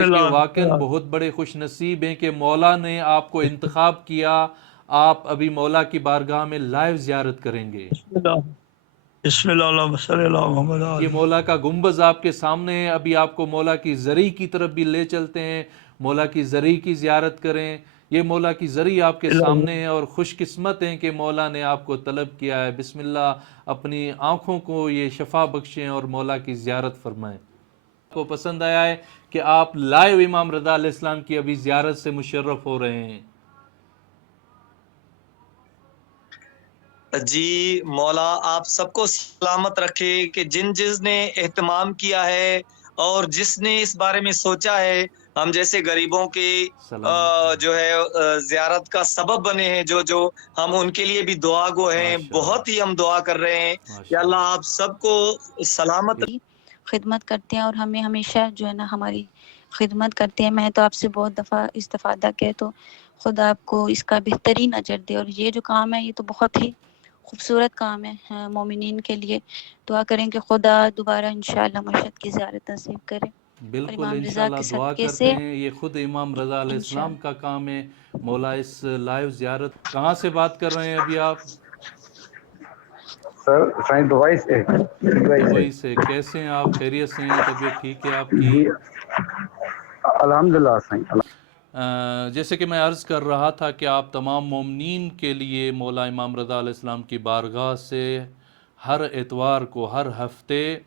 کہ واقعاً بہت بڑے خوش نصیب ہیں کہ مولا نے آپ کو انتخاب کیا. آپ ابھی مولا کی بارگاہ میں لائیو زیارت کریں گے. بسم اللہ اللہم صلی اللہ محمد یہ مولا کا گنبد آپ کے سامنے ہے. ابھی آپ کو مولا کی زری کی طرف بھی لے چلتے ہیں. مولا کی زری کی زیارت کریں. یہ مولا کی زری آپ کے سامنے ہے اور خوش قسمت ہیں کہ مولا نے آپ کو طلب کیا ہے. بسم اللہ اپنی آنکھوں کو یہ شفا بخشیں اور مولا کی زیارت فرمائیں. کو پسند آیا ہے کہ آپ لائیو امام رضا علیہ السلام کی ابھی زیارت سے مشرف ہو رہے ہیں. جی مولا آپ سب کو سلامت رکھے کہ جس نے اہتمام کیا ہے اور جس نے اس بارے میں سوچا ہے ہم جیسے غریبوں کی جو ہے زیارت کا سبب بنے ہیں جو ہم ان کے لیے بھی دعا گو ہیں. بہت ہی ہم دعا کر رہے ہیں کہ اللہ آپ سب کو سلامت خدمت کرتے ہیں اور ہمیں ہمیشہ جو ہے نا ہماری خدمت کرتے ہیں. میں تو آپ سے بہت دفعہ استفادہ کیا تو خدا آپ کو اس کا بہترین اجر دے. اور یہ جو کام ہے یہ تو بہت ہی خوبصورت کام ہے مومنین کے لیے. دعا کریں کہ خدا دوبارہ انشاءاللہ مشہد کی زیارت نصیب کرے. اور بالکل امام رضا انشاءاللہ کے دعا صدقے کرتے سے ہیں. یہ خود امام رضا علیہ السلام انشاءاللہ کا کام ہے. مولا اس لائیو زیارت کہاں سے بات کر رہے ہیں ابھی آپ؟ سر سائن دبئی سے. دبئی سے. کیسے ہیں آپ؟ خیریت سے ہیں؟ طبیعت ٹھیک ہے آپ کی؟ جی الحمدللہ سائن. جیسے کہ میں عرض کر رہا تھا کہ آپ تمام مومنین کے لیے مولا امام رضا علیہ السلام کی بارگاہ سے ہر اتوار کو ہر ہفتے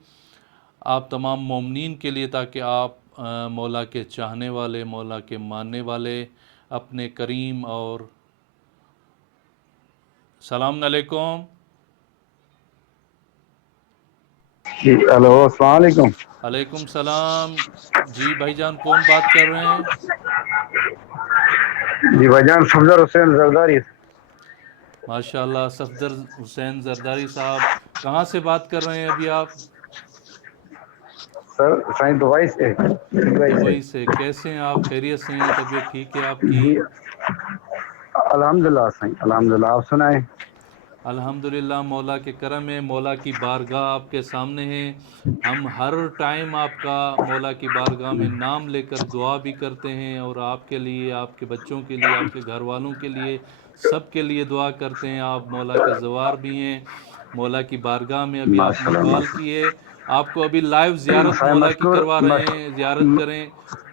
آپ تمام مومنین کے لیے تاکہ آپ مولا کے چاہنے والے مولا کے ماننے والے اپنے کریم اور السلام علیکم. جی ہلو السلام علیکم. علیکم السلام. جی بھائی جان کون بات کر رہے ہیں؟ جی بھائی جان صفدر حسین زرداری. ماشاء اللہ صفدر حسین زرداری صاحب. کہاں سے بات کر رہے ہیں ابھی آپ؟ سر سائن دبئی سے. دبئی سے. کیسے ہیں آپ؟ خیریت سے ہیں؟ طبیعت ٹھیک ہے آپ کی؟ جی الحمدللہ سائن الحمدللہ. آپ سنائیں. الحمدللہ مولا کے کرم ہے. مولا کی بارگاہ آپ کے سامنے ہے. ہم ہر ٹائم آپ کا مولا کی بارگاہ میں نام لے کر دعا بھی کرتے ہیں اور آپ کے لیے آپ کے بچوں کے لیے آپ کے گھر والوں کے لیے سب کے لیے دعا کرتے ہیں. آپ مولا کے زوار بھی ہیں. مولا کی بارگاہ میں ابھی آپ نے ماشاء کال اللہ کی ہے. آپ کو ابھی لائیو زیارت سائن مولا کی مشکور کروا رہے ہیں. زیارت کریں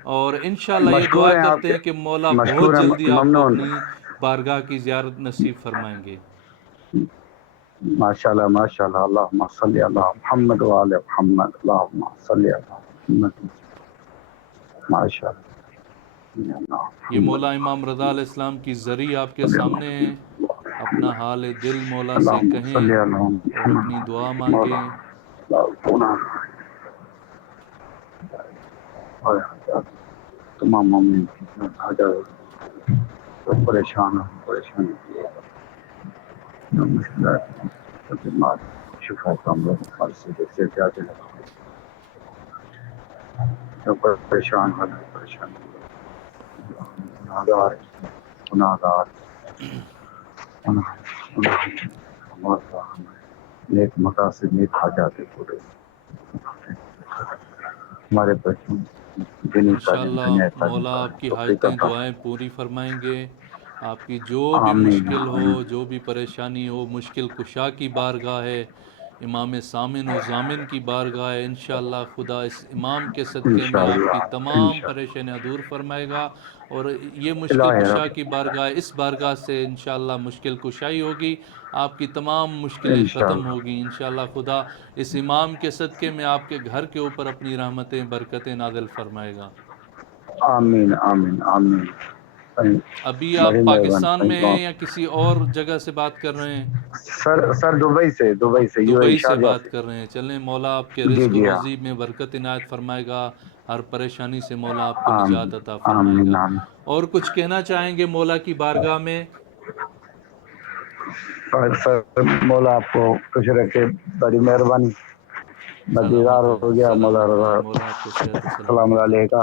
اور انشاءاللہ یہ مشکور دعا ہیں آپ کرتے کے. ہیں کہ مولا مشکور بہت ہیں جلدی آپ کو ممنون. اپنی بارگاہ کی زیارت نصیب فرمائیں گے. ماشاء اللہ ماشاء اللہ. اللہم صلی علی محمد وعلی محمد. اللہم صلی علی محمد. ماشاء اللہ. یہ مولا امام رضا علیہ السلام کی زری آپ کے سامنے ہے. اپنا حال دل مولا سے اللہم کہیں صلی علی اور اپنی محمد. دعا مولا مانگیں. تمام مومن جو پریشان ہو پریشانی جو مشکلات بیمار شفا کاملہ سے زیادہ جو پریشان ہو پریشانی گناہگار نیک مقاصد نیک حاجات پورے ہمارے بچوں دینی تعلیم انشاءاللہ دنیا تعلیم مولا کا آپ کی توفیق حاجتیں عطا دعائیں پوری فرمائیں گے. آپ کی جو بھی آمین مشکل آمین. ہو جو بھی پریشانی ہو مشکل کشا کی بارگاہ ہے. امام سامن و ضامن کی بارگاہ ہے. انشاءاللہ خدا اس امام کے صدقے میں آپ کی انشاءاللہ تمام انشاءاللہ پریشانیاں دور فرمائے گا. اور یہ مشکل الہی کشا رب کی بارگاہ اس بارگاہ سے انشاءاللہ مشکل کشائی ہوگی. آپ کی تمام مشکلیں ختم انشاءاللہ. ہوگی انشاءاللہ. خدا اس امام کے صدقے میں آپ کے گھر کے اوپر اپنی رحمتیں برکتیں نازل فرمائے گا. آمین آمین آمین. ابھی بڑی آپ مہربانی پاکستان میں صحیح. ہیں یا کسی اور جگہ سے بات کر رہے ہیں؟ سر دبئی سے یو اے دبئی سے شارجہ بات کر رہے ہیں. چلیں مولا آپ کے جی رزق و جی ہاں. روزی میں برکت عنایت فرمائے گا. ہر پریشانی سے مولا آپ کو آمین نجات عطا فرمائے آمین گا. آمین. اور کچھ کہنا چاہیں گے مولا کی بارگاہ میں؟ سر مولا آپ کو خوش رکھے. بڑی مہربانی. بدیدار سلامت ہو رہیں گیا مولا سلامت رہیں. رضا. مولا آپ کو صحت و سلام سلامت علیہ رکھے. کا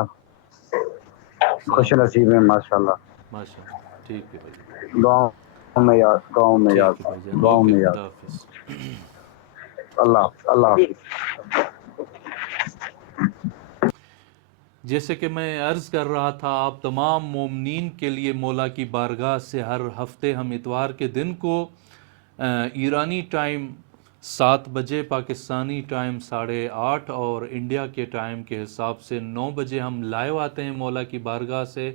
خوش سلامت نصیب ہے رہیں ماشاء اللہ. ماشاء اللہ. ٹھیک ہے بھائی. گاؤں میں یاد گاؤں میں ٹھیک یاد ہے بھائی جان. گاؤں اوکے میں یاد. خدا حافظ. اللہ حافظ اللہ حافظ. جیسے کہ میں عرض کر رہا تھا، آپ تمام مومنین کے لیے مولا کی بارگاہ سے ہر ہفتے ہم اتوار کے دن کو ایرانی ٹائم 7 بجے، پاکستانی ٹائم 8:30 اور انڈیا کے ٹائم کے حساب سے 9 بجے ہم لائیو آتے ہیں مولا کی بارگاہ سے۔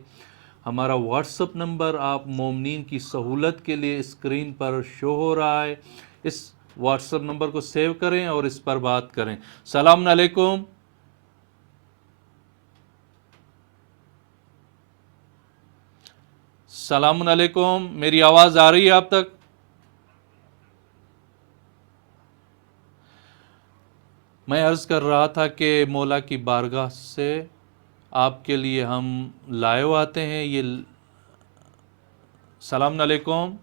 ہمارا واٹس اپ نمبر آپ مومنین کی سہولت کے لیے اسکرین پر شو ہو رہا ہے، اس واٹس اپ نمبر کو سیو کریں اور اس پر بات کریں۔ السلام علیکم۔ السلام علیکم، میری آواز آ رہی ہے آپ تک؟ میں عرض کر رہا تھا کہ مولا کی بارگاہ سے آپ کے لیے ہم لائیو آتے ہیں۔ یہ السلام علیکم،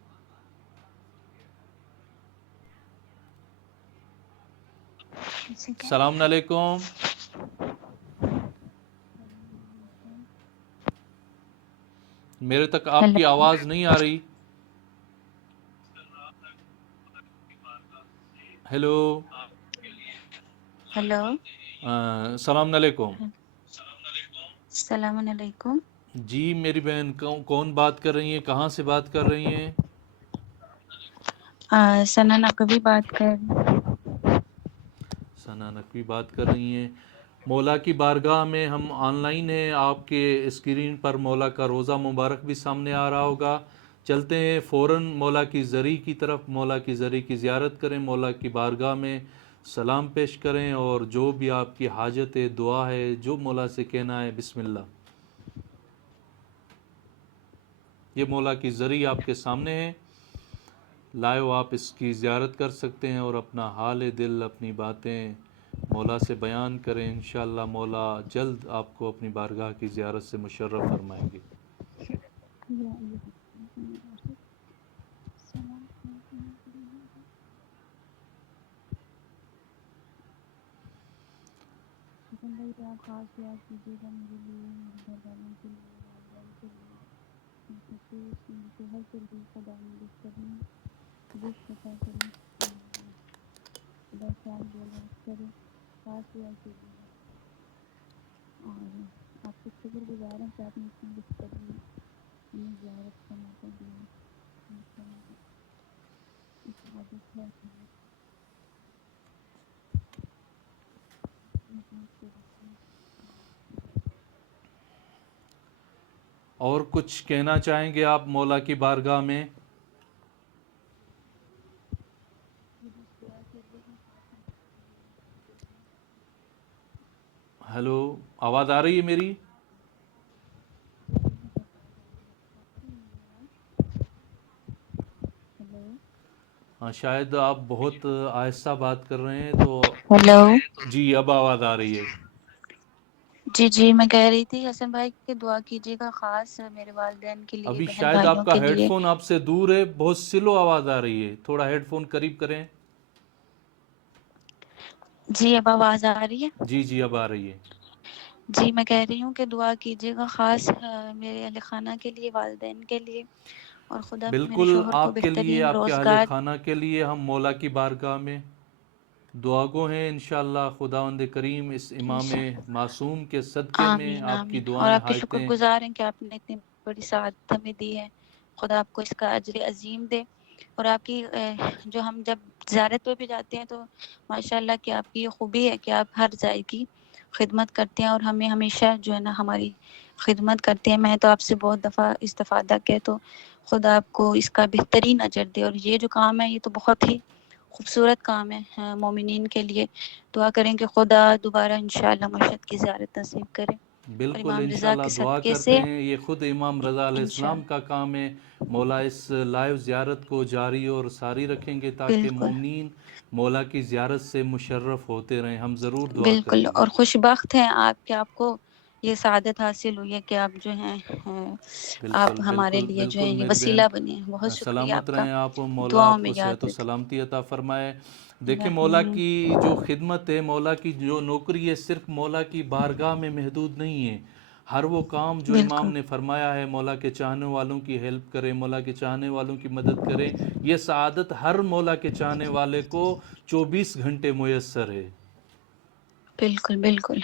السلام علیکم، میرے تک آپ کی آواز نہیں آ رہی۔ ہیلو، ہیلو، السلام علیکم۔ السلام علیکم۔ جی میری بہن، کون بات کر رہی ہیں؟ کہاں سے بات کر رہی ہیں؟ ثنا نقوی بات کر رہی ہوں۔ ثنا نقوی بات کر رہی ہیں۔ مولا کی بارگاہ میں ہم آن لائن ہیں، آپ کے اسکرین پر مولا کا روزہ مبارک بھی سامنے آ رہا ہوگا۔ چلتے ہیں فوراً مولا کی زری کی طرف، مولا کی زری کی زیارت کریں، مولا کی بارگاہ میں سلام پیش کریں اور جو بھی آپ کی حاجت ہے، دعا ہے، جو مولا سے کہنا ہے، بسم اللہ۔ یہ مولا کی زری آپ کے سامنے ہے، لائیو آپ اس کی زیارت کر سکتے ہیں اور اپنا حال دل، اپنی باتیں مولا سے بیان کریں۔ انشاءاللہ مولا جلد آپ کو اپنی بارگاہ کی زیارت سے مشرف فرمائیں گے۔ خاص دعا کیجیے گا میرے لیے، میرے گھر والوں کے لیے، والدین کے لیے، میرے شوہر کے لیے خدا مدد کریں، رزق عطا کریں، خدا سال بولاد کرے، خاص دعا کیجیے گا۔ اور آپ کے شکر گزار ہیں کہ آپ نے اتنی بہترین ہمیں زیارت کا موقع دیا۔ اس عادت ہے اور کچھ کہنا چاہیں گے آپ مولا کی بارگاہ میں؟ ہیلو، آواز آ رہی ہے میری؟ ہاں، شاید آپ بہت آہستہ بات کر رہے ہیں تو۔ ہیلو، جی اب آواز آ رہی ہے۔ جی میں کہہ رہی تھی حسن بھائی کہ دعا کیجیے گا خاص میرے والدین کے لیے، ابھی بہن شاید آپ بھائیوں کا کے ہیڈ لیے۔ فون آپ سے دور ہے، بہت سلو آواز آ رہی ہے، تھوڑا ہیڈ فون قریب کریں۔ جی اب آواز آ رہی ہے؟ جی جی اب آ رہی ہے۔ جی میں کہہ رہی ہوں کہ دعا کیجیے گا خاص میرے اہل خانہ کے لیے، والدین کے لیے، اور خدا میرے بالکل، شوہر کو آپ کے لیے، بہترین آپ کے اہل روزگار۔ خانہ کے لیے ہم مولا کی بارگاہ میں دعا گو ہیں۔ انشاءاللہ خداوند کریم اس امام معصوم کے صدقے میں آمین آپ کی آمین، اور دعائیں آپ کے شکر حاجتیں۔ گزار ہیں کہ آپ نے اتنی بڑی سعادت ہمیں دی ہے۔ خدا آپ کو اس کا اجر عظیم دے، اور آپ کی جو ہم جب زیارت پہ بھی جاتے ہیں تو ماشاءاللہ کہ آپ کی یہ خوبی ہے کہ آپ ہر ذائقہ کی خدمت کرتے ہیں اور ہمیں ہمیشہ جو ہے نا ہماری خدمت کرتے ہیں۔ میں تو آپ سے بہت دفعہ استفادہ کیا، تو خدا آپ کو اس کا بہترین اجر دے، اور یہ جو کام ہے یہ تو بہت ہی خوبصورت کام ہے مومنین کے لیے۔ دعا کریں کہ خدا دوبارہ انشاءاللہ مشہد کی زیارت نصیب کرے، اور بالکل، امام رضا انشاءاللہ کے دعا صدقے کرتے سے ہیں، یہ خود امام رضا علیہ السلام انشاءاللہ کا کام ہے۔ مولا اس لائیو زیارت کو جاری اور ساری رکھیں گے تاکہ بالکل مومنین مولا کی زیارت سے مشرف ہوتے رہیں۔ ہم ضرور دعا بالکل، کریں گے۔ اور خوش بخت ہیں آپ کہ آپ کو یہ سعادت حاصل ہوئی ہے کہ آپ جو ہیں آپ بالکل ہمارے بالکل لیے جو ہے بالکل یہ میری بہن، وسیلہ بنے ہیں۔ بہت شکریہ سلامت آپ کا، رہیں آپ، مولا دعاؤں آپ میں کو صحت یاد و رکھیں۔ سلامتی عطا فرمائے۔ دیکھیں مولا آمین کی جو خدمت ہے، مولا کی جو نوکری ہے، صرف مولا کی بارگاہ میں محدود نہیں ہے۔ ہر وہ کام جو بالکل امام نے فرمایا ہے، مولا کے چاہنے والوں کی ہیلپ کرے، مولا کے چاہنے والوں کی مدد کرے، یہ سعادت ہر مولا کے چاہنے والے کو 24 گھنٹے میسر ہے۔ بالکل بالکل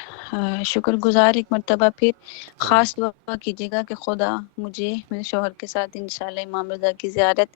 شکر گزار ایک مرتبہ پھر خاص دعا کیجیے گا کہ خدا مجھے میرے شوہر کے ساتھ انشاءاللہ امام رضا کی زیارت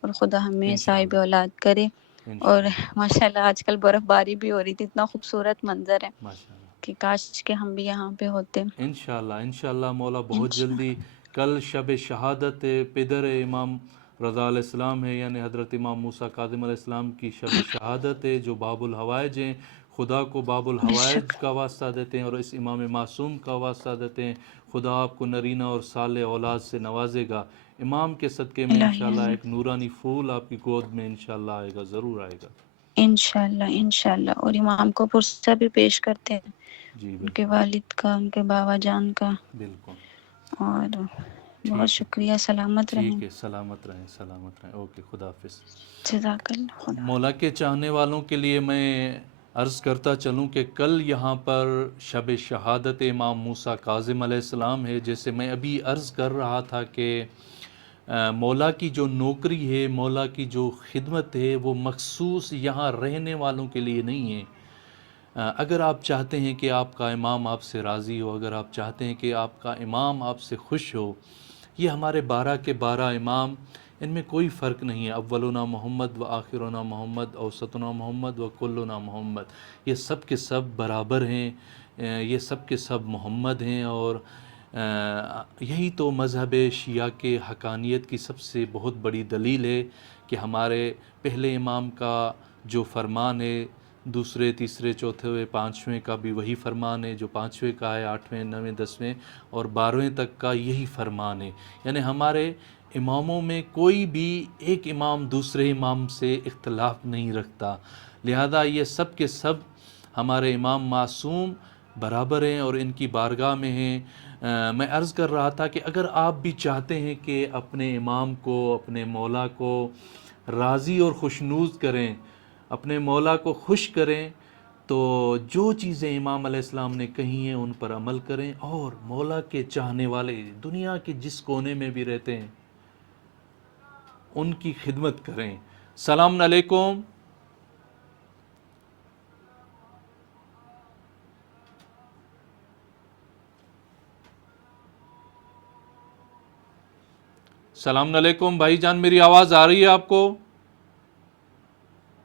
اور خدا ہمیں صاحب انشاءاللہ اولاد کرے. اور انشاءاللہ ماشاءاللہ آج کل برف باری بھی ہو رہی تھی, اتنا خوبصورت منظر ہے ماشاءاللہ. کہ کاش کہ ہم بھی یہاں پہ ہوتے. انشاءاللہ انشاءاللہ مولا بہت انشاءاللہ. جلدی. کل شب شہادت پدر امام رضا علیہ السلام ہے, یعنی حضرت امام موسیٰ کاظم علیہ السلام کی شب شہادت ہے, جو باب الحوائج ہیں. خدا کو باب الحوائج کا واسطہ دیتے ہیں اور اس امام معصوم کا واسطہ دیتے ہیں. خدا آپ کو نرینہ اور صالح اولاد سے نوازے گا. امام کے صدقے میں الہی انشاءاللہ آمین. ایک نورانی پھول آپ کی گود میں انشاءاللہ آئے گا, ضرور آئے گا. انشاءاللہ انشاءاللہ. اور امام کو پرسہ بھی پیش کرتے ہیں, جی ان کے بالکل والد کا, ان کے بابا جان کا. بالکل. اور بہت ٹھیک ہے شکریہ, سلامت رہیں. ٹھیک ہے, سلامت رہیں سلامت رہیں. اوکے, خدا حافظ. جزاک اللہ. خدا. مولا کے چاہنے والوں کے لیے میں عرض کرتا چلوں کہ کل یہاں پر شب شہادت امام موسیٰ کاظم علیہ السلام ہے. جیسے میں ابھی عرض کر رہا تھا کہ مولا کی جو نوکری ہے, مولا کی جو خدمت ہے, وہ مخصوص یہاں رہنے والوں کے لیے نہیں ہے. اگر آپ چاہتے ہیں کہ آپ کا امام آپ سے راضی ہو, اگر آپ چاہتے ہیں کہ آپ کا امام آپ سے خوش ہو, یہ ہمارے 12 کے 12 امام, ان میں کوئی فرق نہیں ہے. اولنا محمد و آخرنا محمد, اوسطنا محمد و کلنا محمد. یہ سب کے سب برابر ہیں, یہ سب کے سب محمد ہیں. اور یہی تو مذہب شیعہ کے حقانیت کی سب سے بہت بڑی دلیل ہے کہ ہمارے پہلے امام کا جو فرمان ہے, دوسرے تیسرے چوتھے پانچویں کا بھی وہی فرمان ہے, جو پانچویں کا ہے, آٹھویں نویں دسویں اور 12ویں تک کا یہی فرمان ہے. یعنی ہمارے اماموں میں کوئی بھی ایک امام دوسرے امام سے اختلاف نہیں رکھتا. لہذا یہ سب کے سب ہمارے امام معصوم برابر ہیں اور ان کی بارگاہ میں ہیں. میں عرض کر رہا تھا کہ اگر آپ بھی چاہتے ہیں کہ اپنے امام کو, اپنے مولا کو راضی اور خوشنود کریں, اپنے مولا کو خوش کریں, تو جو چیزیں امام علیہ السلام نے کہی ہیں ان پر عمل کریں. اور مولا کے چاہنے والے دنیا کے جس کونے میں بھی رہتے ہیں ان کی خدمت کریں. السلام علیکم. السلام علیکم بھائی جان, میری آواز آ رہی ہے آپ کو؟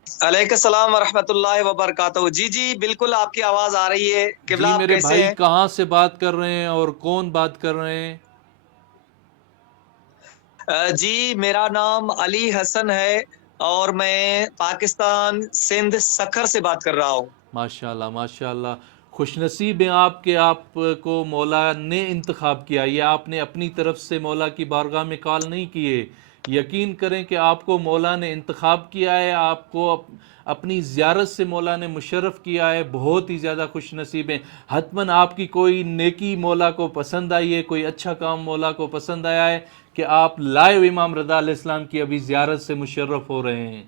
علیکم السلام ورحمۃ اللہ وبرکاتہ. جی جی بالکل آپ کی آواز آ رہی ہے. قبلہ جی آپ میرے کیسے بھائی, ہیں؟ کہاں سے بات کر رہے ہیں اور کون بات کر رہے ہیں؟ جی میرا نام علی حسن ہے اور میں پاکستان سندھ سکھر سے بات کر رہا ہوں. ماشاءاللہ ماشاءاللہ. خوش نصیب ہیں آپ کہ آپ کو مولا نے انتخاب کیا. یہ آپ نے اپنی طرف سے مولا کی بارگاہ میں کال نہیں کیے. یقین کریں کہ آپ کو مولا نے انتخاب کیا ہے, آپ کو اپنی زیارت سے مولا نے مشرف کیا ہے. بہت ہی زیادہ خوش نصیب ہیں. حتماً آپ کی کوئی نیکی مولا کو پسند آئی ہے, کوئی اچھا کام مولا کو پسند آیا ہے کہ آپ لائیو امام رضا علیہ السلام کی ابھی زیارت سے مشرف ہو رہے ہیں.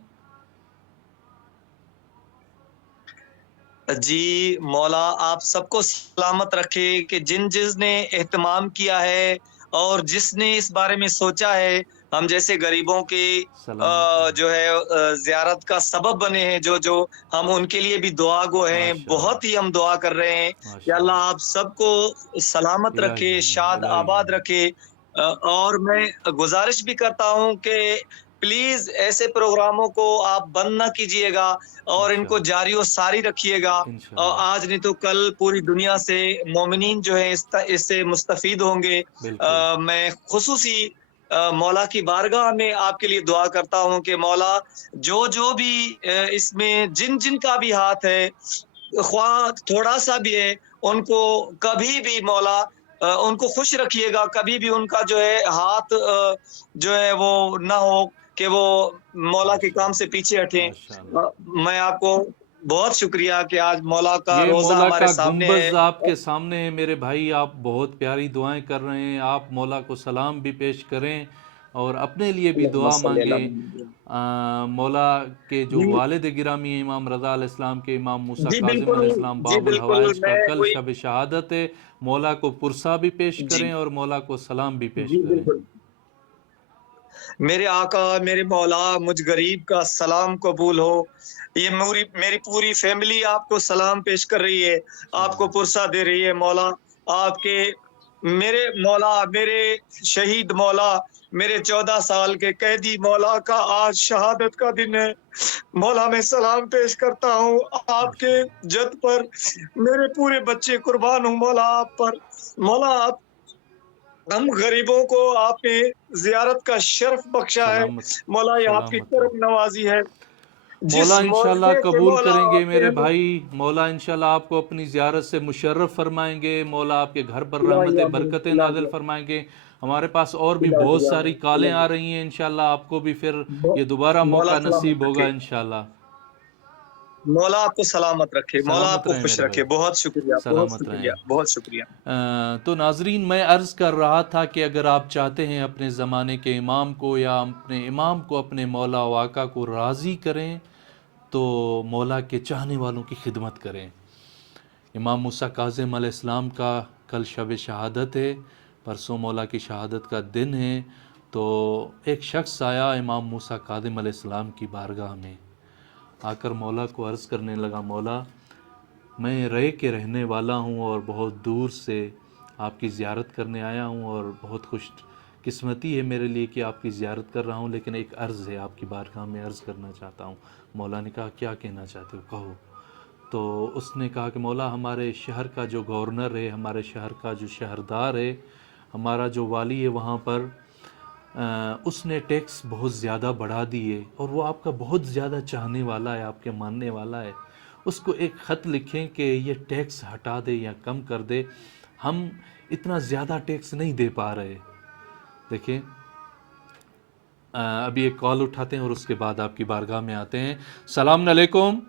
جی مولا آپ سب کو سلامت رکھے کہ جس نے اہتمام کیا ہے اور جس نے اس بارے میں سوچا ہے, ہم جیسے غریبوں کی سلامت رہیں. جو ہے زیارت کا سبب بنے ہیں, جو ہم ان کے لیے بھی دعا گو ہیں. ماشاءاللہ بہت ہی ہم دعا کر رہے ہیں کہ اللہ ماشاءاللہ. آپ سب کو سلامت الہی رکھے, آمین شاد الہی آباد آمین. رکھے. اور میں گزارش بھی کرتا ہوں کہ پلیز ایسے پروگراموں کو آپ بند نہ کیجیے گا اور ان کو انشاءاللہ جاری و ساری رکھیے گا. انشاءاللہ آج نہیں تو کل پوری دنیا سے مومنین جو ہے اس سے مستفید ہوں گے. بالکل. میں خصوصی مولا کی بارگاہ میں آپ کے لیے دعا کرتا ہوں کہ مولا جو بھی اس میں جن کا بھی ہاتھ ہے, خواہ تھوڑا سا بھی ہے, ان کو کبھی بھی مولا ان کو خوش رکھیے گا. کبھی بھی ان کا جو ہے ہاتھ جو ہے وہ نہ ہو کہ وہ مولا کے کام سے پیچھے ہٹیں. ماشاءاللہ. میں آپ کو بہت شکریہ کہ آج مولا کا یہ روزہ مولا ہمارے کا سامنے ہے. گنبز آپ کے سامنے ہے میرے بھائی. آپ بہت پیاری دعائیں کر رہے ہیں. آپ مولا کو سلام بھی پیش کریں اور اپنے لیے بھی اللہم دعا صلی اللہ مانگیں. مولا کے جو جی والد گرامی ہیں امام رضا علیہ السلام کے, امام موسیٰ جی کاظم بالکل علیہ السلام, جی باب بالکل الحوائج کا میں کل وہی شب شہادت ہے. مولا کو پرسہ بھی پیش جی کریں اور مولا کو سلام بھی پیش جی کریں. بالکل میرے آقا میرے مولا مجھ غریب کا سلام قبول ہو. یہ میری پوری فیملی آپ کو سلام پیش کر رہی ہے، آپ کو پرسہ دے رہی ہے. مولا آپ کے میرے مولا میرے شہید مولا میرے 14 سال کے قیدی مولا کا آج شہادت کا دن ہے. مولا میں سلام پیش کرتا ہوں آپ کے جد پر. میرے پورے بچے قربان ہوں مولا آپ پر. مولا آپ ہم غریبوں کو آپ نے زیارت کا شرف بخشا ہے. سلامت مولا یہ آپ کی سلامت رہے. کرم نوازی ہے. مولا انشاءاللہ کہ قبول مولا کریں گے آپ میرے نے بھائی. مولا انشاءاللہ آپ کو اپنی زیارت سے مشرف فرمائیں گے. مولا آپ کے گھر پر رحمت برکتیں نازل فرمائیں گے. ہمارے پاس اور بھی بہت ساری کالیں آ رہی ہیں، انشاءاللہ آپ کو بھی پھر یہ دوبارہ مولا موقع سلامت نصیب ہوگا رکھے. انشاءاللہ. مولا آپ کو سلامت رکھے. مولا آپ سلامت کو رہیں خوش میرے رکھے. بھائی، بہت شکریہ، بہت سلامت شکریہ، رہیں. بہت شکریہ. تو ناظرین میں عرض کر رہا تھا کہ اگر آپ چاہتے ہیں اپنے زمانے کے امام کو یا اپنے امام کو اپنے مولا و آقا کو راضی کریں تو مولا کے چاہنے والوں کی خدمت کریں. امام موسیٰ کاظم علیہ السلام کا کل شب شہادت ہے، پرسوں مولا کی شہادت کا دن ہے. تو ایک شخص آیا امام موسیٰ کاظم علیہ السلام کی بارگاہ میں، آ کر مولا کو عرض کرنے لگا، مولا میں رے کے رہنے والا ہوں اور بہت دور سے آپ کی زیارت کرنے آیا ہوں اور بہت خوش قسمتی ہے میرے لیے کہ آپ کی زیارت کر رہا ہوں، لیکن ایک عرض ہے آپ کی بارگاہ میں عرض کرنا چاہتا ہوں. مولا نے کہا کیا کہنا چاہتے ہو، کہو. تو اس نے کہا کہ مولا ہمارے شہر کا جو گورنر ہے، ہمارے شہر کا جو شہردار ہے، ہمارا جو والی ہے وہاں پر اس نے ٹیکس بہت زیادہ بڑھا دیے اور وہ آپ کا بہت زیادہ چاہنے والا ہے، آپ کے ماننے والا ہے. اس کو ایک خط لکھیں کہ یہ ٹیکس ہٹا دے یا کم کر دے، ہم اتنا زیادہ ٹیکس نہیں دے پا رہے. دیکھیں ابھی ایک کال اٹھاتے ہیں اور اس کے بعد آپ کی بارگاہ میں آتے ہیں. السلام علیکم.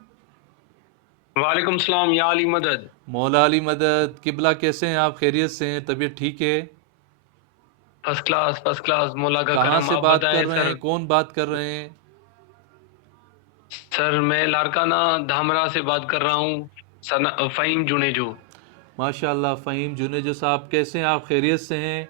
وعلیکم السلام. یا علی مدد. مولا علی مدد. قبلہ کیسے ہیں آپ؟ خیریت سے ہیں؟ طبیعت ٹھیک ہے؟ First class first class. مولا کا کہاں کرم. سے آپ بات بتائیں کر رہے سر. ہیں؟ کون بات کر رہے ہیں؟ سر میں لارکانہ دھامرا سے بات کر رہا ہوں. فہیم جنیجو. ماشاء اللہ. فہیم جنیجو صاحب کیسے ہیں آپ؟ خیریت سے ہیں؟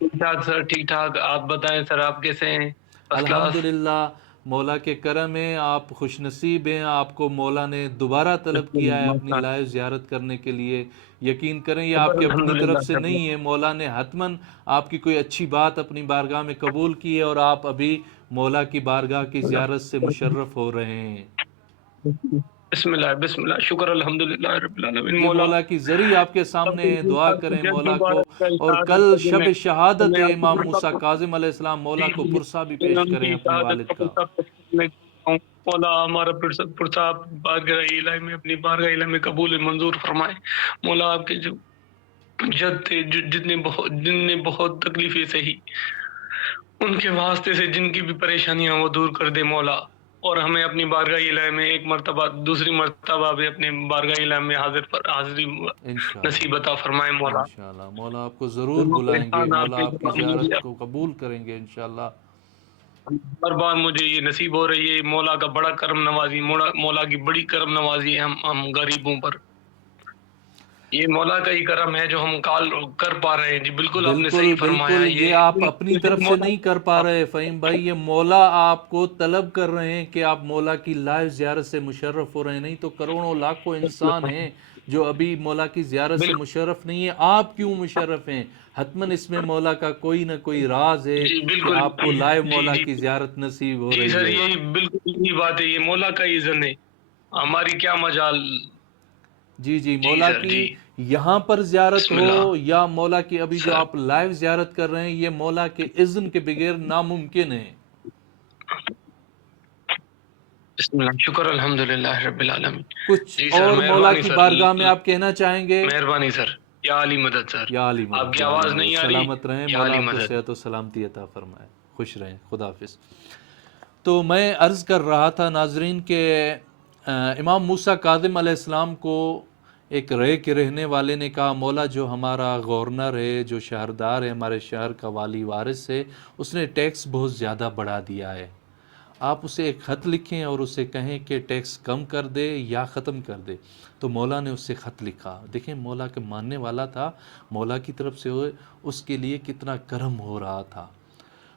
ٹھیک ٹھاک سر، ٹھیک ٹھاک. آپ بتائیں سر، آپ کیسے ہیں؟ First class. الحمدللہ مولا کے کرم ہیں، آپ خوش نصیب ہیں. آپ کو مولا نے دوبارہ طلب کیا ہے اپنی لائیو زیارت کرنے کے لیے. یقین کریں یہ آپ کے اپنی طرف سے نہیں ہے، مولا نے حتماً آپ کی کوئی اچھی بات اپنی بارگاہ میں قبول کی ہے اور آپ ابھی مولا کی بارگاہ کی زیارت سے مشرف ہو رہے ہیں. بسم اللہ بسم اللہ. شکر الحمدللہ رب العالمین. یہ مولا کی ذریعہ آپ کے سامنے ہے، دعا کریں مولا کو. اور کل شہادت کا دن شب ہے. شہادت میں ہے آپ کو امام موسیٰ کاظم علیہ السلام. مولا کو پرسہ بھی پیش ان کریں کی اپنے شہادت والد کا. کا مولا ہمارا پرسہ بارگاہ الہی میں، اپنی بارگاہ الہی میں قبول منظور فرمائے. مولا آپ کے جو جد تھے، جن نے بہت تکلیفیں سہی، ان کے واسطے سے جن کی بھی پریشانیاں وہ دور کر دے مولا. اور ہمیں اپنی بارگاہ الہی میں ایک مرتبہ، دوسری مرتبہ بھی اپنی بارگاہ الہی میں حاضری انشاءاللہ نصیب عطا فرمائے مولا. انشاءاللہ مولا آپ کو ضرور بلائیں گے. مولا آپ کی زیارت کو قبول کریں گے انشاءاللہ. ہر بار مجھے یہ نصیب ہو رہی ہے. مولا کا بڑا کرم نوازی، مولا کی بڑی کرم نوازی ہے ہم غریبوں پر. یہ مولا کا ہی کرم ہے جو ہم کال کر پا رہے ہیں. جی بالکل آپ نے بالکل صحیح فرمایا. بالکل یہ آپ اپنی طرف سے نہیں کر پا رہے فہیم بھائی، یہ مولا آپ کو طلب کر رہے ہیں کہ آپ مولا کی لائیو زیارت سے مشرف ہو رہے ہیں. نہیں تو کروڑوں لاکھوں انسان ہیں جو ابھی مولا کی زیارت سے مشرف نہیں ہیں. آپ کیوں مشرف ہیں؟ حتماً اس میں مولا کا کوئی نہ کوئی راز ہے جی کہ بالکل. آپ کو لائیو جی مولا جی کی زیارت نصیب ہو جی رہی سر، ہے. یہی بالکل یہی بات ہے. یہ مولا کا ہی اذن ہے، ہماری کیا مجال. جی جی جی مولا سر. کی جی یہاں پر زیارت بسم ہو اللہ یا مولا کی ابھی جو سر. آپ لائیو زیارت کر رہے ہیں، یہ مولا کے اذن کے بغیر ناممکن ہے. بسم اللہ. شکر الحمدللہ رب العالمین. کچھ جی سر، اور مولا مہربانی کی سر. بارگاہ میں آپ کہنا چاہیں گے؟ مہربانی سر. یا علی مدد سر. یا علی آپ مدد کی یا علی آواز مدد. نہیں آ رہی. سلامت رہیں، یا مولا علی آپ کو مدد. صحت و سلامتی عطا فرمائے. خوش رہیں. خدا حافظ. تو میں عرض کر رہا تھا ناظرین کہ امام موسیٰ کاظم علیہ السلام کو ایک رے کے رہنے والے نے کہا، مولا جو ہمارا گورنر ہے، جو شہردار ہے، ہمارے شہر کا والی وارث ہے، اس نے ٹیکس بہت زیادہ بڑھا دیا ہے. آپ اسے ایک خط لکھیں اور اسے کہیں کہ ٹیکس کم کر دے یا ختم کر دے. تو مولا نے اس سے خط لکھا. دیکھیں مولا کے ماننے والا تھا، مولا کی طرف سے اس کے لیے کتنا کرم ہو رہا تھا.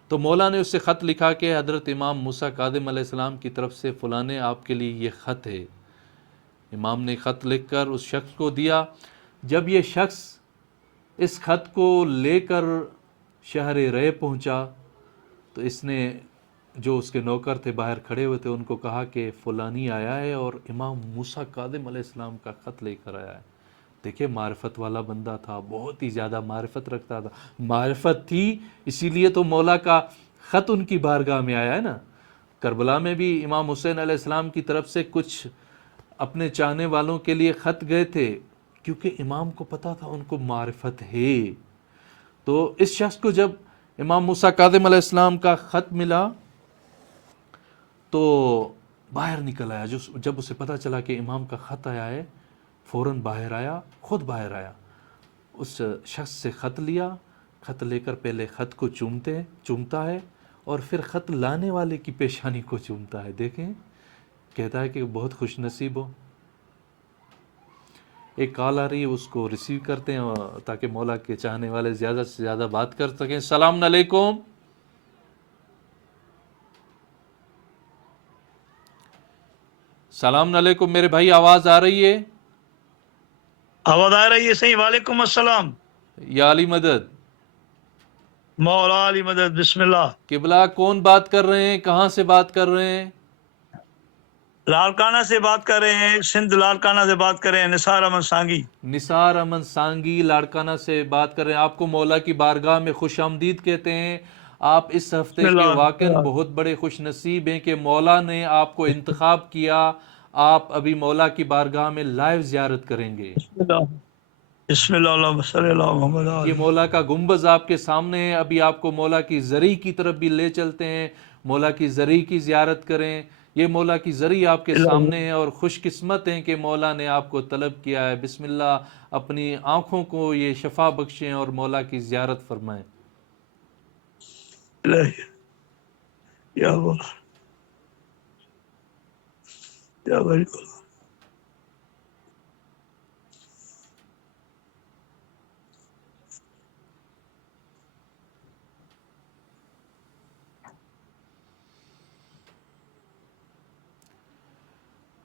تو مولا نے اس سے خط لکھا کہ حضرت امام موسیٰ کاظم علیہ السلام کی طرف سے فلاں نے آپ کے لیے یہ خط ہے۔ امام نے خط لکھ کر اس شخص کو دیا۔ جب یہ شخص اس خط کو لے کر شہر رے پہنچا تو اس نے جو اس کے نوکر تھے باہر کھڑے ہوئے تھے ان کو کہا کہ فلانی آیا ہے اور امام موسیٰ کاظم علیہ السلام کا خط لے کر آیا ہے۔ دیکھیں معرفت والا بندہ تھا، بہت ہی زیادہ معرفت رکھتا تھا، معرفت تھی اسی لیے تو مولا کا خط ان کی بارگاہ میں آیا ہے نا۔ کربلا میں بھی امام حسین علیہ السلام کی طرف سے کچھ اپنے چاہنے والوں کے لیے خط گئے تھے، کیونکہ امام کو پتا تھا ان کو معرفت ہے۔ تو اس شخص کو جب امام موسیٰ کاظم علیہ السلام کا خط ملا تو باہر نکل آیا۔ جب اسے پتا چلا کہ امام کا خط آیا ہے فوراً باہر آیا، خود باہر آیا، اس شخص سے خط لیا، خط لے کر پہلے خط کو چومتا ہے اور پھر خط لانے والے کی پیشانی کو چومتا ہے۔ دیکھیں کہتا ہے کہ بہت خوش نصیب ہو۔ ایک کال آ رہی ہے، اس کو ریسیو کرتے ہیں تاکہ مولا کے چاہنے والے زیادہ سے زیادہ بات کر سکیں۔ السلام علیکم۔ السلام علیکم میرے بھائی، آواز آ رہی ہے؟ آواز آ رہی ہے صحیح؟ وعلیکم السلام۔ یا علی مدد، مولا علی مدد، بسم اللہ۔ قبلہ کون بات کر رہے ہیں؟ کہاں سے بات کر رہے ہیں؟ لالکانہ سے بات کر رہے ہیں، سندھ لالکانہ سے بات کر رہے ہیں، نثار احمد سانگی۔ نثار احمد سانگی لاڑکانہ سے بات کر رہے ہیں۔ آپ کو مولا کی بارگاہ میں خوش آمدید کہتے ہیں۔ آپ اس ہفتے بسم کے اللہ۔ واقعاً بہت بڑے خوش نصیب ہیں کہ مولا نے آپ کو انتخاب کیا۔ آپ ابھی مولا کی بارگاہ میں لائیو زیارت کریں گے۔ بسم اللہ، بسم اللہ، اللہم صلی اللہ محمد یہ مولا کا گنبد آپ کے سامنے ہے۔ ابھی آپ کو مولا کی زری کی طرف بھی لے چلتے ہیں، مولا کی زری کی زیارت کریں۔ یہ مولا کی زری آپ کے سامنے ہے اور خوش قسمت ہیں کہ مولا نے آپ کو طلب کیا ہے۔ بسم اللہ، اپنی آنکھوں کو یہ شفا بخشیں اور مولا کی زیارت فرمائیں۔ الہی یا اللہ یا باری اللہ۔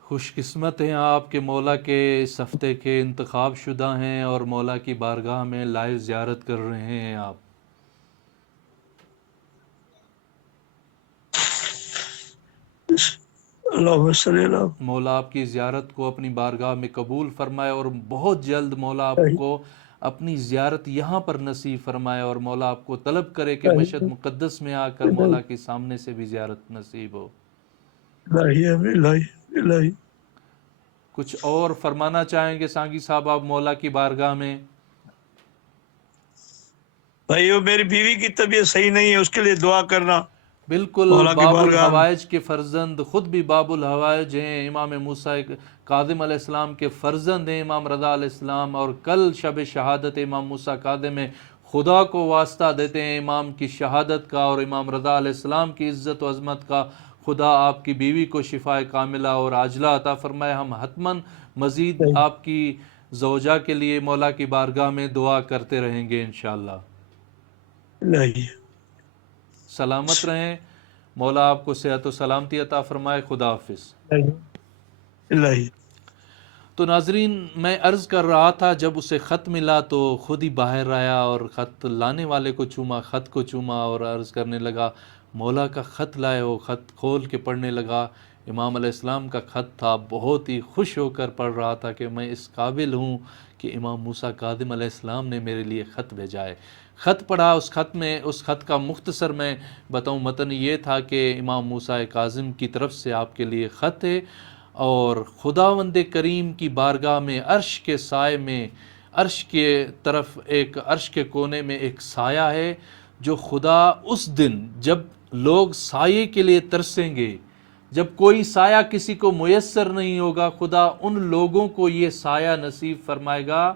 خوش قسمت ہیں آپ کہ مولا کے اس ہفتے کے انتخاب شدہ ہیں اور مولا کی بارگاہ میں لائیو زیارت کر رہے ہیں آپ۔ اللہم صلی اللہ۔ مولا آپ کی زیارت کو اپنی بارگاہ میں قبول فرمائے اور بہت جلد مولا آپ کو اپنی زیارت یہاں پر نصیب فرمائے اور مولا آپ کو طلب کرے کہ مشہد مقدس میں آ کر مولا کے سامنے سے بھی زیارت نصیب ہو۔ الہی الہی الہی۔ کچھ اور فرمانا چاہیں گے سانگی صاحب آپ مولا کی بارگاہ میں؟ بھائیو میری بیوی کی طبیعت صحیح نہیں ہے، اس کے لیے دعا کرنا۔ بالکل، مولا کی باب بارگاہ میں۔ الحوائج کے فرزند، خود بھی باب الحوائج ہیں، امام موسیٰ کاظم علیہ السلام کے فرزند ہیں امام رضا علیہ السلام، اور کل شب شہادت امام موسیٰ کاظم میں خدا کو واسطہ دیتے ہیں امام کی شہادت کا اور امام رضا علیہ السلام کی عزت و عظمت کا۔ خدا آپ کی بیوی کو شفائے کاملہ اور عاجلہ عطا فرمائے۔ ہم حتماً مزید آپ کی زوجہ کے لیے مولا کی بارگاہ میں دعا کرتے رہیں گے انشاءاللہ۔ الہی سلامت رہیں، مولا آپ کو صحت و سلامتی عطا فرمائے۔ خدا حافظ۔ الہی۔ تو ناظرین، میں عرض کر رہا تھا جب اسے خط ملا تو خود ہی باہر آیا اور خط لانے والے کو چوما، خط کو چوما اور عرض کرنے لگا مولا کا خط لائے ہو۔ خط کھول کے پڑھنے لگا، امام علیہ السلام کا خط تھا۔ بہت ہی خوش ہو کر پڑھ رہا تھا کہ میں اس قابل ہوں کہ امام موسیٰ کاظم علیہ السلام نے میرے لیے خط بھیجا ہے۔ خط پڑھا، اس خط کا مختصر میں بتاؤں متن یہ تھا کہ امام موسیٰ کاظم کی طرف سے آپ کے لیے خط ہے اور خداوند کریم کی بارگاہ میں عرش کے سائے میں، عرش کے طرف ایک عرش کے کونے میں ایک سایہ ہے جو خدا اس دن جب لوگ سائے کے لیے ترسیں گے، جب کوئی سایہ کسی کو میسر نہیں ہوگا، خدا ان لوگوں کو یہ سایہ نصیب فرمائے گا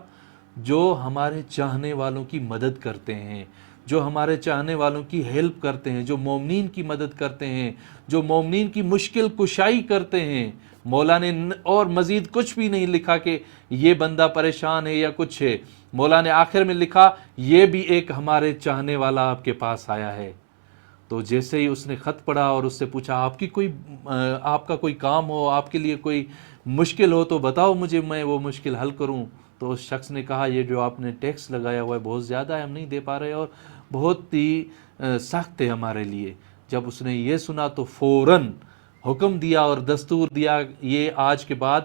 جو ہمارے چاہنے والوں کی مدد کرتے ہیں، جو ہمارے چاہنے والوں کی ہیلپ کرتے ہیں، جو مومنین کی مدد کرتے ہیں، جو مومنین کی مشکل کشائی کرتے ہیں۔ مولا نے اور مزید کچھ بھی نہیں لکھا کہ یہ بندہ پریشان ہے یا کچھ ہے، مولا نے آخر میں لکھا یہ بھی ایک ہمارے چاہنے والا آپ کے پاس آیا ہے۔ تو جیسے ہی اس نے خط پڑھا اور اس سے پوچھا آپ کا کوئی کام ہو، آپ کے لیے کوئی مشکل ہو تو بتاؤ مجھے، میں وہ مشکل حل کروں. تو اس شخص نے کہا یہ جو آپ نے ٹیکس لگایا ہوا ہے بہت زیادہ ہے، ہم نہیں دے پا رہے اور بہت ہی سخت ہے ہمارے لیے. جب اس نے یہ سنا تو فوراً حکم دیا اور دستور دیا یہ آج کے بعد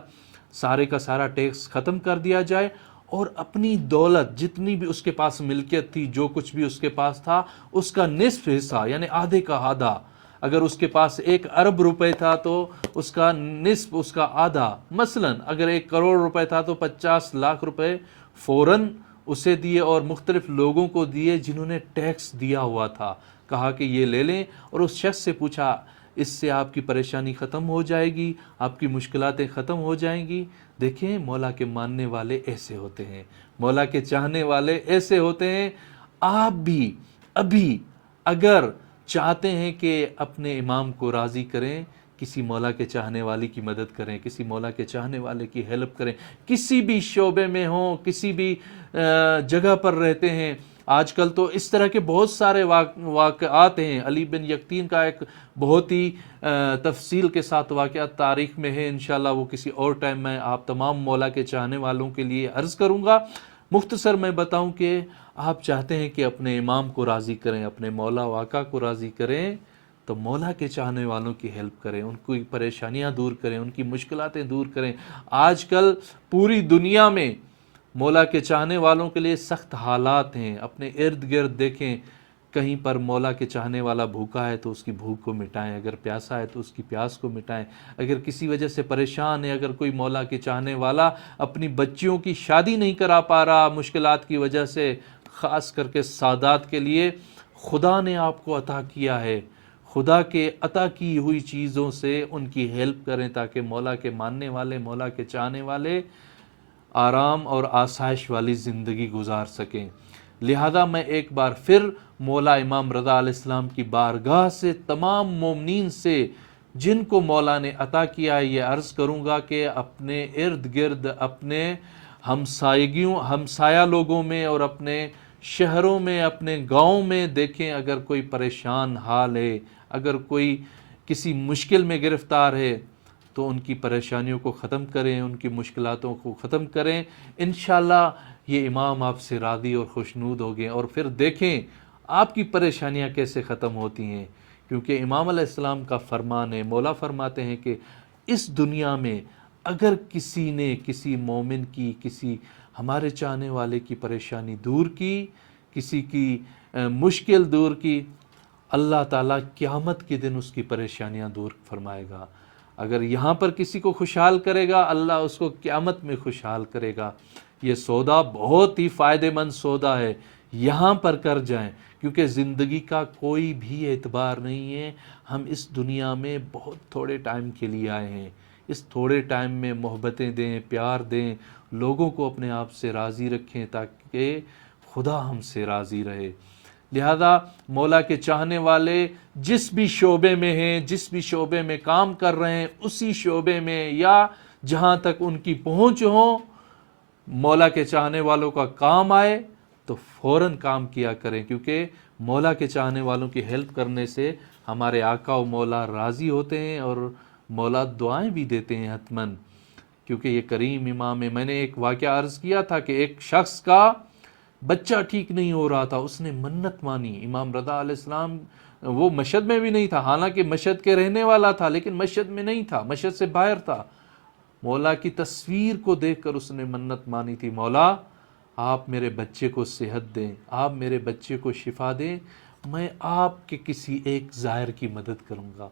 سارے کا سارا ٹیکس ختم کر دیا جائے، اور اپنی دولت جتنی بھی اس کے پاس ملکیت تھی، جو کچھ بھی اس کے پاس تھا، اس کا نصف حصہ یعنی آدھے کا آدھا، اگر اس کے پاس 1 ارب روپے تھا تو اس کا نصف، اس کا آدھا، مثلا اگر 1 کروڑ روپے تھا تو 50 لاکھ روپے فوراً اسے دیے اور مختلف لوگوں کو دیے جنہوں نے ٹیکس دیا ہوا تھا. کہا کہ یہ لے لیں، اور اس شخص سے پوچھا اس سے آپ کی پریشانی ختم ہو جائے گی، آپ کی مشکلاتیں ختم ہو جائیں گی. دیکھیں مولا کے ماننے والے ایسے ہوتے ہیں، مولا کے چاہنے والے ایسے ہوتے ہیں. آپ بھی ابھی اگر چاہتے ہیں کہ اپنے امام کو راضی کریں، کسی مولا کے چاہنے والی کی مدد کریں، کسی مولا کے چاہنے والے کی ہیلپ کریں، کسی بھی شعبے میں ہوں، کسی بھی جگہ پر رہتے ہیں. آج کل تو اس طرح کے بہت سارے واقعات ہیں. علی بن یقطین کا ایک بہت ہی تفصیل کے ساتھ واقعات تاریخ میں ہے، انشاءاللہ وہ کسی اور ٹائم میں آپ تمام مولا کے چاہنے والوں کے لیے عرض کروں گا. مختصر میں بتاؤں کہ آپ چاہتے ہیں کہ اپنے امام کو راضی کریں، اپنے مولا واقع کو راضی کریں، تو مولا کے چاہنے والوں کی ہیلپ کریں، ان کی پریشانیاں دور کریں، ان کی مشکلاتیں دور کریں. آج کل پوری دنیا میں مولا کے چاہنے والوں کے لیے سخت حالات ہیں. اپنے ارد گرد دیکھیں، کہیں پر مولا کے چاہنے والا بھوکا ہے تو اس کی بھوک کو مٹائیں، اگر پیاسا ہے تو اس کی پیاس کو مٹائیں، اگر کسی وجہ سے پریشان ہے، اگر کوئی مولا کے چاہنے والا اپنی بچیوں کی شادی نہیں کرا پا رہا مشکلات کی وجہ سے، خاص کر کے سادات کے لیے خدا نے آپ کو عطا کیا ہے، خدا کے عطا کی ہوئی چیزوں سے ان کی ہیلپ کریں تاکہ مولا کے ماننے والے، مولا کے چاہنے والے آرام اور آسائش والی زندگی گزار سکیں. لہذا میں ایک بار پھر مولا امام رضا علیہ السلام کی بارگاہ سے تمام مومنین سے جن کو مولا نے عطا کیا ہے یہ عرض کروں گا کہ اپنے ارد گرد، اپنے ہمسایہ لوگوں میں اور اپنے شہروں میں، اپنے گاؤں میں دیکھیں اگر کوئی پریشان حال ہے، اگر کوئی کسی مشکل میں گرفتار ہے تو ان کی پریشانیوں کو ختم کریں، ان کی مشکلاتوں کو ختم کریں. انشاءاللہ یہ امام آپ سے راضی اور خوشنود ہوگے، اور پھر دیکھیں آپ کی پریشانیاں کیسے ختم ہوتی ہیں. کیونکہ امام علیہ السلام کا فرمان ہے، مولا فرماتے ہیں کہ اس دنیا میں اگر کسی نے کسی مومن کی، کسی ہمارے چاہنے والے کی پریشانی دور کی، کسی کی مشکل دور کی، اللہ تعالیٰ قیامت کے دن اس کی پریشانیاں دور فرمائے گا. اگر یہاں پر کسی کو خوشحال کرے گا، اللہ اس کو قیامت میں خوشحال کرے گا. یہ سودا بہت ہی فائدہ مند سودا ہے، یہاں پر کر جائیں، کیونکہ زندگی کا کوئی بھی اعتبار نہیں ہے. ہم اس دنیا میں بہت تھوڑے ٹائم کے لیے آئے ہیں. اس تھوڑے ٹائم میں محبتیں دیں، پیار دیں، لوگوں کو اپنے آپ سے راضی رکھیں تاکہ خدا ہم سے راضی رہے. لہذا مولا کے چاہنے والے جس بھی شعبے میں ہیں، جس بھی شعبے میں کام کر رہے ہیں، اسی شعبے میں یا جہاں تک ان کی پہنچ ہو، مولا کے چاہنے والوں کا کام آئے تو فوراً کام کیا کریں. کیونکہ مولا کے چاہنے والوں کی ہیلپ کرنے سے ہمارے آقا و مولا راضی ہوتے ہیں اور مولا دعائیں بھی دیتے ہیں حتماً. کیونکہ یہ کریم امام ہے. میں نے ایک واقعہ عرض کیا تھا کہ ایک شخص کا بچہ ٹھیک نہیں ہو رہا تھا، اس نے منت مانی. امام رضا علیہ السلام وہ مشہد میں بھی نہیں تھا، حالانکہ مشہد کے رہنے والا تھا، لیکن مشہد میں نہیں تھا، مشہد سے باہر تھا. مولا کی تصویر کو دیکھ کر اس نے منت مانی تھی، مولا آپ میرے بچے کو صحت دیں، آپ میرے بچے کو شفا دیں، میں آپ کے کسی ایک ظاہر کی مدد کروں گا.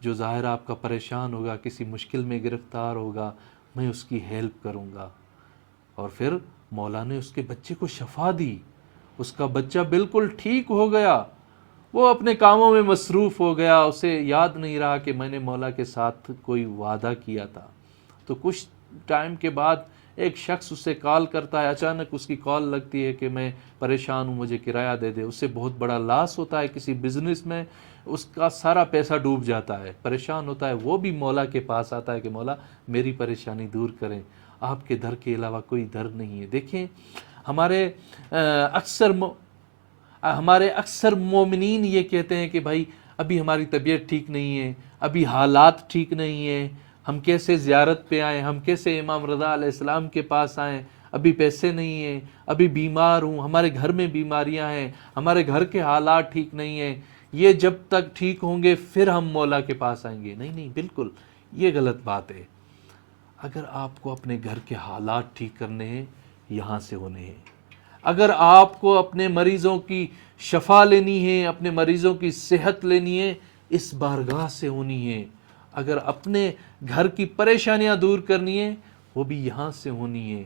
جو ظاہر آپ کا پریشان ہوگا، کسی مشکل میں گرفتار ہوگا، میں اس کی ہیلپ کروں گا. اور پھر مولا نے اس کے بچے کو شفا دی، اس کا بچہ بالکل ٹھیک ہو گیا. وہ اپنے کاموں میں مصروف ہو گیا، اسے یاد نہیں رہا کہ میں نے مولا کے ساتھ کوئی وعدہ کیا تھا. تو کچھ ٹائم کے بعد ایک شخص اسے کال کرتا ہے، اچانک اس کی کال لگتی ہے کہ میں پریشان ہوں، مجھے کرایہ دے دے. اس سے بہت بڑا لاس ہوتا ہے کسی بزنس میں، اس کا سارا پیسہ ڈوب جاتا ہے، پریشان ہوتا ہے. وہ بھی مولا کے پاس آتا ہے کہ مولا میری پریشانی دور کریں، آپ کے در کے علاوہ کوئی در نہیں ہے. دیکھیں ہمارے ہمارے اکثر مومنین یہ کہتے ہیں کہ بھائی ابھی ہماری طبیعت ٹھیک نہیں ہے، ابھی حالات ٹھیک نہیں ہیں، ہم کیسے زیارت پہ آئیں، ہم کیسے امام رضا علیہ السلام کے پاس آئیں، ابھی پیسے نہیں ہیں، ابھی بیمار ہوں، ہمارے گھر میں بیماریاں ہیں، ہمارے گھر کے حالات ٹھیک نہیں ہیں، یہ جب تک ٹھیک ہوں گے پھر ہم مولا کے پاس آئیں گے۔ نہیں نہیں، بالکل یہ غلط بات ہے۔ اگر آپ کو اپنے گھر کے حالات ٹھیک کرنے ہیں، یہاں سے ہونے ہیں۔ اگر آپ کو اپنے مریضوں کی شفا لینی ہے، اپنے مریضوں کی صحت لینی ہے، اس بارگاہ سے ہونی ہے۔ اگر اپنے گھر کی پریشانیاں دور کرنی ہے، وہ بھی یہاں سے ہونی ہے۔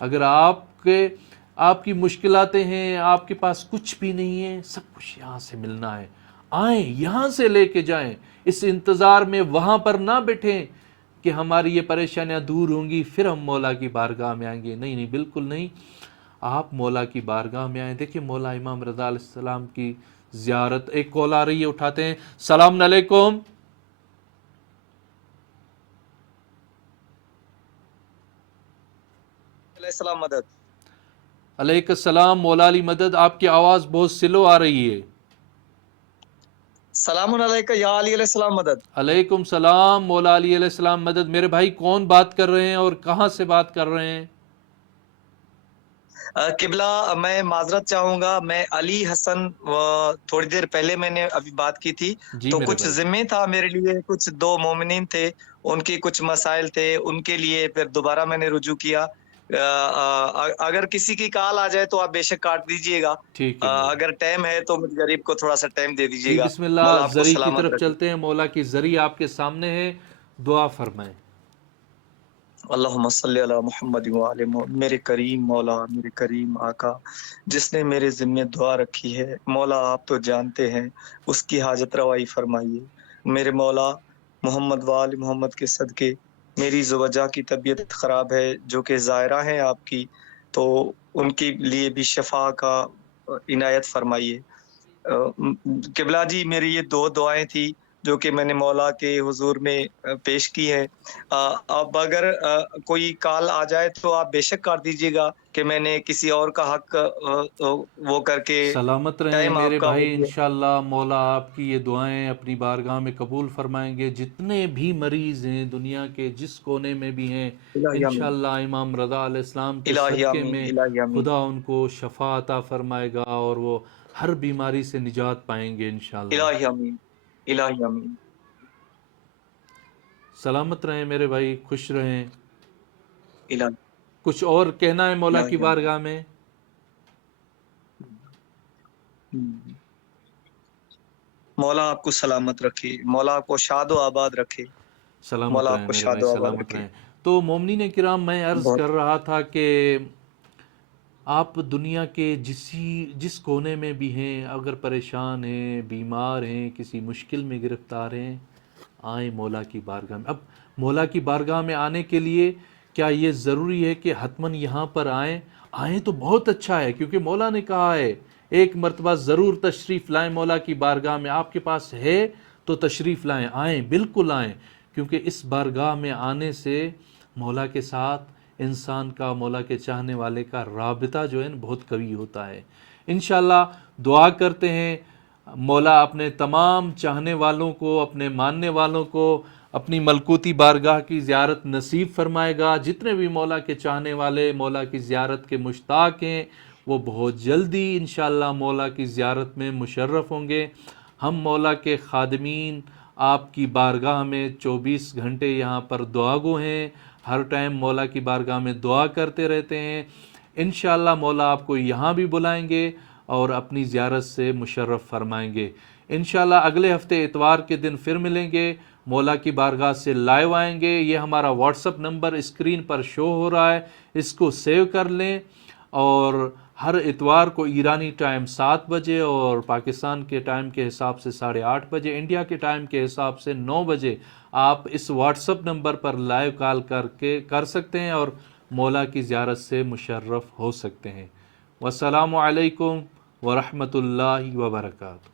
اگر آپ کی مشکلاتیں ہیں، آپ کے پاس کچھ بھی نہیں ہے، سب کچھ یہاں سے ملنا ہے۔ آئیں، یہاں سے لے کے جائیں۔ اس انتظار میں وہاں پر نہ بیٹھیں کہ ہماری یہ پریشانیاں دور ہوں گی پھر ہم مولا کی بارگاہ میں آئیں گے۔ نہیں نہیں، بالکل نہیں، آپ مولا کی بارگاہ میں آئیں۔ دیکھیں مولا امام رضا علیہ السلام کی زیارت۔ ایک کال آ رہی ہے، اٹھاتے ہیں۔ السلام علیکم۔ علیہ السلام مدد۔ علیکم السلام مولا علی مدد، آپ کی آواز بہت سلو آ رہی ہے۔ سلام علیکم یا علی علیہ السلام مدد۔ علیکم السلام مولا علی علیہ السلام مدد۔ میرے بھائی کون بات کر رہے ہیں اور کہاں سے بات کر رہے ہیں؟ قبلہ میں معذرت چاہوں گا، میں علی حسن تھوڑی دیر پہلے میں نے ابھی بات کی تھی، جی تو میرے کچھ بھائی۔ ذمے تھا میرے لیے، کچھ دو مومنین تھے، ان کے کچھ مسائل تھے، ان کے لیے پھر دوبارہ میں نے رجوع کیا۔ اگر کسی کی کال آ جائے تو آپ بے شک کاٹ دیجئے گا، ٹھیک ہے مولا۔ اگر ٹائم ہے تو مجھ غریب کو تھوڑا سا ٹائم دے دیجئے جی گا۔ بسم اللہ، مولا آپ کو زری کی سلامت طرف رکھے۔ چلتے ہیں۔ مولا کی زری آپ کے سامنے ہے، دعا فرمائیں۔ اللہم صلی علی محمد وعلی محمد۔ میرے کریم مولا، میرے کریم آقا، جس نے میرے ذمہ دعا رکھی ہے، مولا آپ تو جانتے ہیں، اس کی حاجت روائی فرمائیے۔ میرے مولا، محمد وعلی محمد کے صدقے میری زوجہ کی طبیعت خراب ہے، جو کہ زائرہ ہیں آپ کی، تو ان کے لیے بھی شفا کا عنایت فرمائیے۔ قبلہ جی، میری یہ دو دعائیں تھی جو کہ میں نے مولا کے حضور میں پیش کی ہے۔ اب اگر کوئی کال آ جائے تو آپ بے شک کاٹ دیجیے گا کہ میں نے کسی اور کا حق وہ کر کے سلامت رہیں ٹائم میرے آپ کا ہو بھائی، گیا۔ انشاءاللہ مولا آپ کی یہ دعائیں اپنی بارگاہ میں قبول فرمائیں گے۔ جتنے بھی مریض ہیں دنیا کے جس کونے میں بھی ہیں، الہی آمین، انشاءاللہ امام رضا علیہ السلام کے الہی صدقے آمین، میں الہی آمین، خدا ان کو شفا عطا فرمائے گا اور وہ ہر بیماری سے نجات پائیں گے انشاءاللہ۔ الہی آمین، الہی آمین۔ سلامت رہیں میرے بھائی، خوش رہیں۔ الہی کچھ اور کہنا ہے مولا کی الہی بارگاہ میں؟ آمین۔ مولا آپ کو سلامت رکھے، مولا آپ کو شاد و آباد رکھے، سلامت مولا آپ رہیں کو میرے شاد بھائی، و آباد سلامت رکھے۔ رہیں۔ تو مومنین کرام، میں عرض بہت کر رہا تھا کہ آپ دنیا کے جس کونے میں بھی ہیں، اگر پریشان ہیں، بیمار ہیں، کسی مشکل میں گرفتار ہیں، آئیں مولا کی بارگاہ میں۔ اب مولا کی بارگاہ میں آنے کے لیے کیا یہ ضروری ہے کہ حتماً یہاں پر آئیں تو بہت اچھا ہے، کیونکہ مولا نے کہا ہے ایک مرتبہ ضرور تشریف لائیں مولا کی بارگاہ میں۔ آپ کے پاس ہے تو تشریف لائیں، آئیں، بالکل آئیں، کیونکہ اس بارگاہ میں آنے سے مولا کے ساتھ انسان کا، مولا کے چاہنے والے کا رابطہ جو ہے نا بہت قوی ہوتا ہے۔ انشاءاللہ دعا کرتے ہیں مولا اپنے تمام چاہنے والوں کو، اپنے ماننے والوں کو اپنی ملکوتی بارگاہ کی زیارت نصیب فرمائے گا۔ جتنے بھی مولا کے چاہنے والے، مولا کی زیارت کے مشتاق ہیں، وہ بہت جلدی انشاءاللہ مولا کی زیارت میں مشرف ہوں گے۔ ہم مولا کے خادمین آپ کی بارگاہ میں 24 گھنٹے یہاں پر دعا گو ہیں، ہر ٹائم مولا کی بارگاہ میں دعا کرتے رہتے ہیں۔ انشاءاللہ مولا آپ کو یہاں بھی بلائیں گے اور اپنی زیارت سے مشرف فرمائیں گے۔ انشاءاللہ اگلے ہفتے اتوار کے دن پھر ملیں گے، مولا کی بارگاہ سے لائیو آئیں گے۔ یہ ہمارا واٹس اپ نمبر اسکرین پر شو ہو رہا ہے، اس کو سیو کر لیں، اور ہر اتوار کو ایرانی ٹائم 7 بجے اور پاکستان کے ٹائم کے حساب سے 8:30 بجے، انڈیا کے ٹائم کے حساب سے 9 بجے آپ اس واٹس اپ نمبر پر لائیو کال کر سکتے ہیں اور مولا کی زیارت سے مشرف ہو سکتے ہیں۔ والسلام علیکم ورحمۃ اللہ وبرکاتہ۔